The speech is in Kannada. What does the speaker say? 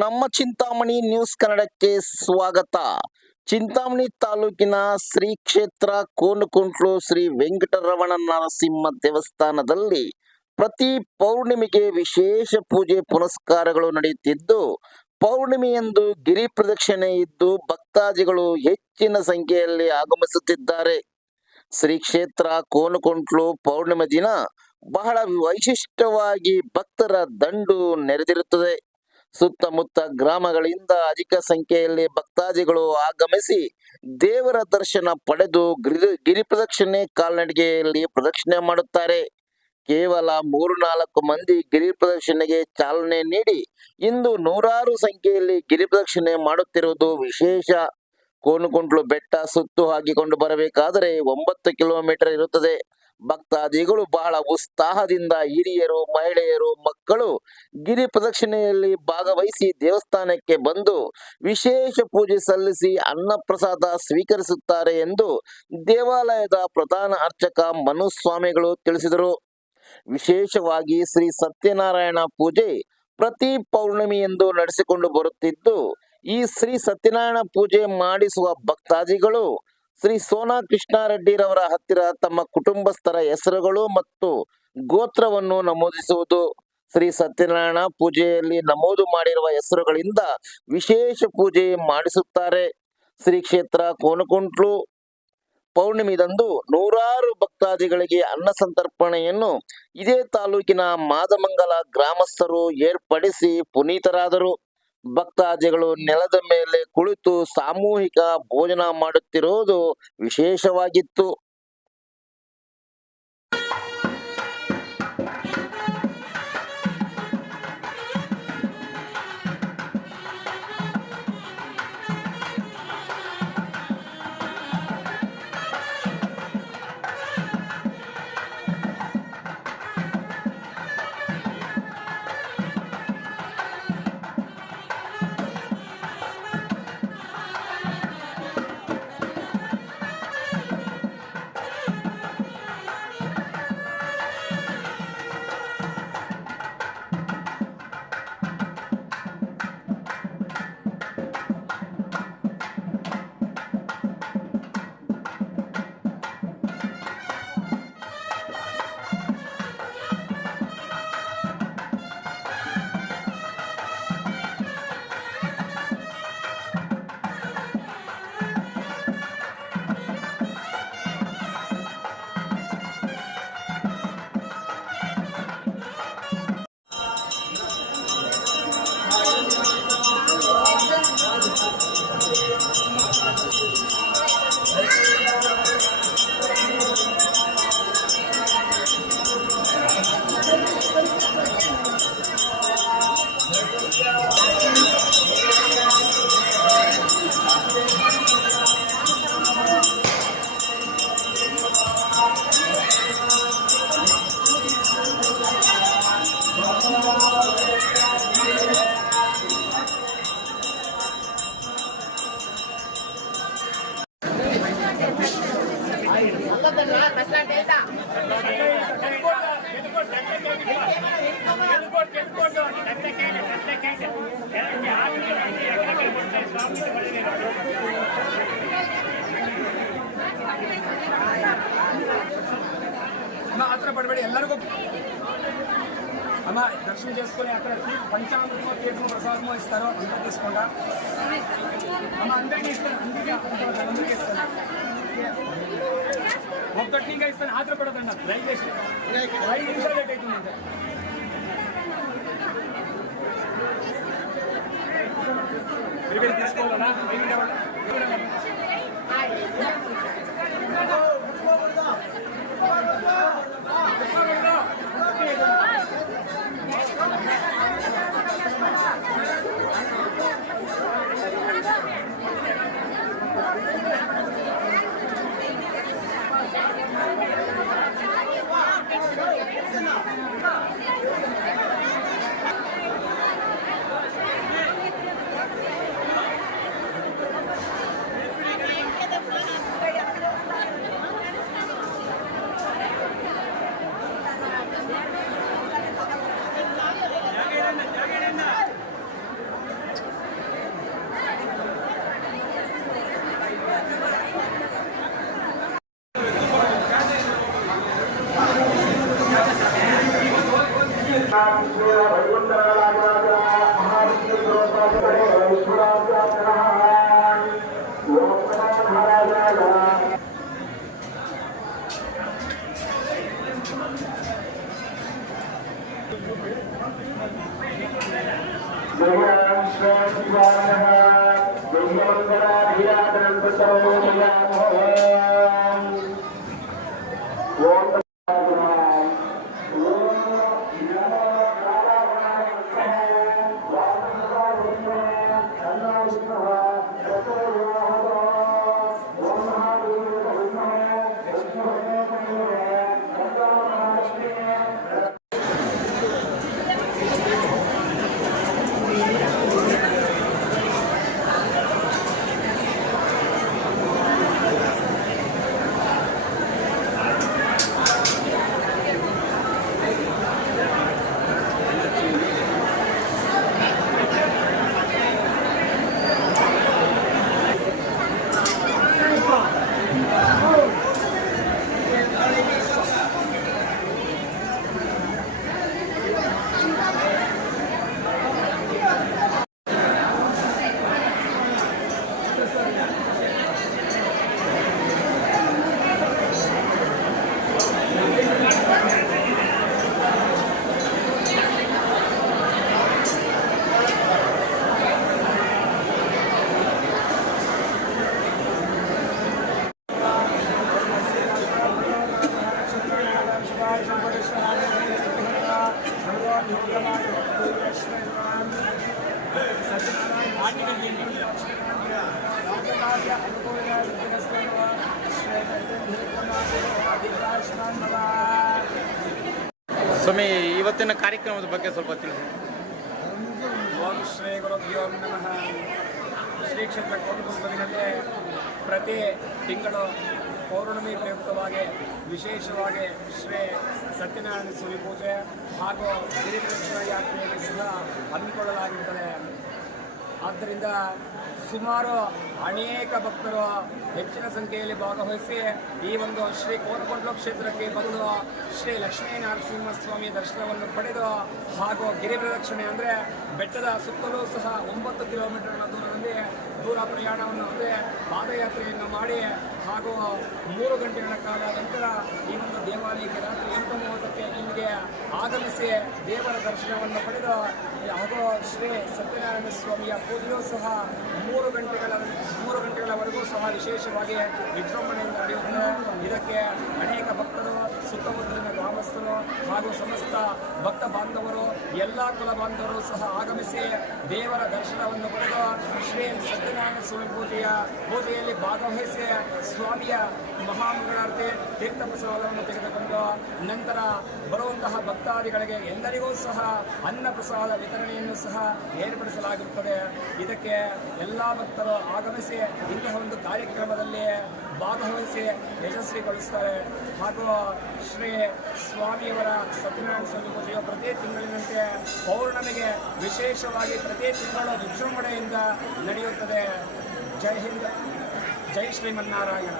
ನಮ್ಮ ಚಿಂತಾಮಣಿ ನ್ಯೂಸ್ ಕನ್ನಡಕ್ಕೆ ಸ್ವಾಗತ. ಚಿಂತಾಮಣಿ ತಾಲೂಕಿನ ಶ್ರೀ ಕ್ಷೇತ್ರ ಕೋನಕುಂಟ್ಲು ಶ್ರೀ ವೆಂಕಟರಮಣ ನರಸಿಂಹ ದೇವಸ್ಥಾನದಲ್ಲಿ ಪ್ರತಿ ಪೌರ್ಣಿಮೆಗೆ ವಿಶೇಷ ಪೂಜೆ ಪುನಸ್ಕಾರಗಳು ನಡೆಯುತ್ತಿದ್ದು, ಪೌರ್ಣಿಮೆಯಂದು ಗಿರಿ ಪ್ರದಕ್ಷಿಣೆ ಇದ್ದು ಭಕ್ತಾದಿಗಳು ಹೆಚ್ಚಿನ ಸಂಖ್ಯೆಯಲ್ಲಿ ಆಗಮಿಸುತ್ತಿದ್ದಾರೆ. ಶ್ರೀ ಕ್ಷೇತ್ರ ಕೋನಕುಂಟ್ಲು ಪೌರ್ಣಿಮೆ ದಿನ ಬಹಳ ವೈಶಿಷ್ಟ್ಯವಾಗಿ ಭಕ್ತರ ದಂಡು ನೆರೆದಿರುತ್ತದೆ. ಸುತ್ತಮುತ್ತ ಗ್ರಾಮಗಳಿಂದ ಅಧಿಕ ಸಂಖ್ಯೆಯಲ್ಲಿ ಭಕ್ತಾದಿಗಳು ಆಗಮಿಸಿ ದೇವರ ದರ್ಶನ ಪಡೆದು ಗಿರಿ ಪ್ರದಕ್ಷಿಣೆ ಕಾಲ್ನಡಿಗೆಯಲ್ಲಿ ಪ್ರದಕ್ಷಿಣೆ ಮಾಡುತ್ತಾರೆ. ಕೇವಲ 3-4 ಮಂದಿ ಗಿರಿ ಪ್ರದಕ್ಷಿಣೆಗೆ ಚಾಲನೆ ನೀಡಿ ಇಂದು ನೂರಾರು ಸಂಖ್ಯೆಯಲ್ಲಿ ಗಿರಿ ಪ್ರದಕ್ಷಿಣೆ ಮಾಡುತ್ತಿರುವುದು ವಿಶೇಷ. ಕೋನಕುಂಟ್ಲು ಬೆಟ್ಟ ಸುತ್ತು ಹಾಕಿಕೊಂಡು ಬರಬೇಕಾದರೆ 9 ಕಿಲೋಮೀಟರ್ ಇರುತ್ತದೆ. ಭಕ್ತಾದಿಗಳು ಬಹಳ ಉತ್ಸಾಹದಿಂದ ಹಿರಿಯರು, ಮಹಿಳೆಯರು, ಮಕ್ಕಳು ಗಿರಿ ಪ್ರದಕ್ಷಿಣೆಯಲ್ಲಿ ಭಾಗವಹಿಸಿ ದೇವಸ್ಥಾನಕ್ಕೆ ಬಂದು ವಿಶೇಷ ಪೂಜೆ ಸಲ್ಲಿಸಿ ಅನ್ನಪ್ರಸಾದ ಸ್ವೀಕರಿಸುತ್ತಾರೆ ಎಂದು ದೇವಾಲಯದ ಪ್ರಧಾನ ಅರ್ಚಕ ಮನುಸ್ವಾಮಿಗಳು ತಿಳಿಸಿದರು. ವಿಶೇಷವಾಗಿ ಶ್ರೀ ಸತ್ಯನಾರಾಯಣ ಪೂಜೆ ಪ್ರತಿ ಪೌರ್ಣಿಮೆಯೆಂದು ನಡೆಸಿಕೊಂಡು ಬರುತ್ತಿದ್ದು, ಈ ಶ್ರೀ ಸತ್ಯನಾರಾಯಣ ಪೂಜೆ ಮಾಡಿಸುವ ಭಕ್ತಾದಿಗಳು ಶ್ರೀ ಸೋನಾ ಕೃಷ್ಣಾರೆಡ್ಡಿರವರ ಹತ್ತಿರ ತಮ್ಮ ಕುಟುಂಬಸ್ಥರ ಹೆಸರುಗಳು ಮತ್ತು ಗೋತ್ರವನ್ನು ನಮೂದಿಸುವುದು. ಶ್ರೀ ಸತ್ಯನಾರಾಯಣ ಪೂಜೆಯಲ್ಲಿ ನಮೂದು ಮಾಡಿರುವ ಹೆಸರುಗಳಿಂದ ವಿಶೇಷ ಪೂಜೆ ಮಾಡಿಸುತ್ತಾರೆ. ಶ್ರೀ ಕ್ಷೇತ್ರ ಕೋನಕುಂಟ್ಲು ಪೌರ್ಣಿಮೆದಂದು ನೂರಾರು ಭಕ್ತಾದಿಗಳಿಗೆ ಅನ್ನ ಸಂತರ್ಪಣೆಯನ್ನು ಇದೇ ತಾಲೂಕಿನ ಮಾದಮಂಗಲ ಗ್ರಾಮಸ್ಥರು ಏರ್ಪಡಿಸಿ ಪುನೀತರಾದರು. ಭಕ್ತಾದಿಗಳು ನೆಲದ ಮೇಲೆ ಕುಳಿತು ಸಾಮೂಹಿಕ ಭೋಜನ ಮಾಡುತ್ತಿರುವುದು ವಿಶೇಷವಾಗಿತ್ತು. ఆత్ర పడబడి ఎల్లరికూ అమ్మ దర్శనం చేసుకుని అక్కడ పంచామృతమో తీర్థమో ప్రసాదమో ఇస్తారో అంతా తీసుకుంటా అమ్మ అందరికీ ఇస్తాను. అందరికీ ఇస్తాను. ఒక్కటి ఇంకా ఇస్తాను. ఆత్ర పడదండి. దయచేసి 5 నిమిషాలు లేట్ అవుతుంది. ప్రిపేర్ తీసుకోవాలా? ಸ್ವಾಮಿ, ಇವತ್ತಿನ ಕಾರ್ಯಕ್ರಮದ ಬಗ್ಗೆ ಸ್ವಲ್ಪ ತಿಳಿಸಿ. ಓಂ ಶ್ರೀ ಗುರುಭ್ಯೋ ನಮಃ. ಶ್ರೀ ಕ್ಷೇತ್ರ ಕೋಟಗುಂಬವಿನಲ್ಲಿ ಪ್ರತಿ ತಿಂಗಳು ಪೌರ್ಣಮಿ ಪ್ರಯುಕ್ತವಾಗಿ ವಿಶೇಷವಾಗಿ ಶ್ರೀ ಸತ್ಯನಾರಾಯಣ ಸ್ವಾಮಿ ಪೂಜೆ ಹಾಗೂ ಗಿರಿಪ್ರದಕ್ಷಿಣ ಯಾತ್ರೆಯಲ್ಲಿ ಸಹ ಹಮ್ಮಿಕೊಳ್ಳಲಾಗಿರುತ್ತದೆ. ಆದ್ದರಿಂದ ಸುಮಾರು ಅನೇಕ ಭಕ್ತರು ಹೆಚ್ಚಿನ ಸಂಖ್ಯೆಯಲ್ಲಿ ಭಾಗವಹಿಸಿ ಈ ಒಂದು ಶ್ರೀ ಕೋನಕೊಂಡ್ಲು ಕ್ಷೇತ್ರಕ್ಕೆ ಬಂದು ಶ್ರೀ ಲಕ್ಷ್ಮೀ ನರಸಿಂಹಸ್ವಾಮಿಯ ದರ್ಶನವನ್ನು ಪಡೆದು ಹಾಗೂ ಗಿರಿಪ್ರದಕ್ಷಿಣೆ ಅಂದರೆ ಬೆಟ್ಟದ ಸುತ್ತಲೂ ಸಹ 9 ಕಿಲೋಮೀಟರ್ಗಳ ದೂರದಲ್ಲಿ ದೂರ ಪ್ರಯಾಣವನ್ನು ಅಂದರೆ ಪಾದಯಾತ್ರೆಯನ್ನು ಮಾಡಿ ಹಾಗೂ 3 ಗಂಟೆಗಳ ಕಾಲ ನಂತರ ಈ ಒಂದು ದೇವಾಲಯಕ್ಕೆ ರಾತ್ರಿ 8:30ಕ್ಕೆ ಇಲ್ಲಿಗೆ ಆಗಮಿಸಿ ದೇವರ ದರ್ಶನವನ್ನು ಪಡೆದು ಹಾಗೂ ಶ್ರೀ ಸತ್ಯನಾರಾಯಣ ಸ್ವಾಮಿಯ ಪೂಜೆಯೂ ಸಹ 3 ಗಂಟೆಗಳವರೆಗೂ ಸಹ ವಿಶೇಷವಾಗಿ ವಿಜೃಂಭಣೆಯಿಂದ ನಡೆಯುತ್ತದೆ. ಇದಕ್ಕೆ ಅನೇಕ ಭಕ್ತರು, ಸುತ್ತಮುತ್ತಲಿನ ಗ್ರಾಮಸ್ಥರು ಹಾಗೂ ಸಮಸ್ತ ಭಕ್ತ ಬಾಂಧವರು, ಎಲ್ಲ ಕುಲ ಬಾಂಧವರು ಸಹ ಆಗಮಿಸಿ ದೇವರ ದರ್ಶನವನ್ನು ಪಡೆದು ಶ್ರೀ ಸತ್ಯನಾರಾಯಣ ಸ್ವಾಮಿ ಪೂಜೆಯಲ್ಲಿ ಭಾಗವಹಿಸಿ ಸ್ವಾಮಿಯ ಮಹಾಮಂಗಳಾರತಿ ತೀರ್ಥ ಪ್ರಸಾದವನ್ನು ತೆಗೆದುಕೊಂಡು ನಂತರ ಬರುವಂತಹ ಭಕ್ತಾದಿಗಳಿಗೆ ಎಲ್ಲರಿಗೂ ಸಹ ಅನ್ನ ಪ್ರಸಾದ ವಿತರಣೆಯನ್ನು ಸಹ ಏರ್ಪಡಿಸಲಾಗಿರುತ್ತದೆ. ಇದಕ್ಕೆ ಎಲ್ಲ ಭಕ್ತರು ಆಗಮಿಸಿ ಇಂತಹ ಒಂದು ಕಾರ್ಯಕ್ರಮದಲ್ಲಿ ಭಾಗವಹಿಸಿ ಯಶಸ್ವಿಗೊಳಿಸುತ್ತಾರೆ. ಹಾಗೂ ಶ್ರೀ ಸ್ವಾಮಿಯವರ ಸತ್ಯನಾರಾಯಣ ಸ್ವಾಮಿ ಪೂಜೆಯು ಪ್ರತಿ ತಿಂಗಳಿನಂತೆ ಪೌರ್ಣಮಿಗೆ ವಿಶೇಷವಾಗಿ ಪ್ರತಿ ತಿಂಗಳು ವಿಜೃಂಭಣೆಯಿಂದ ನಡೆಯುತ್ತದೆ. ಜೈ ಹಿಂದ್, ಜೈ ಶ್ರೀಮನ್ನಾರಾಯಣ.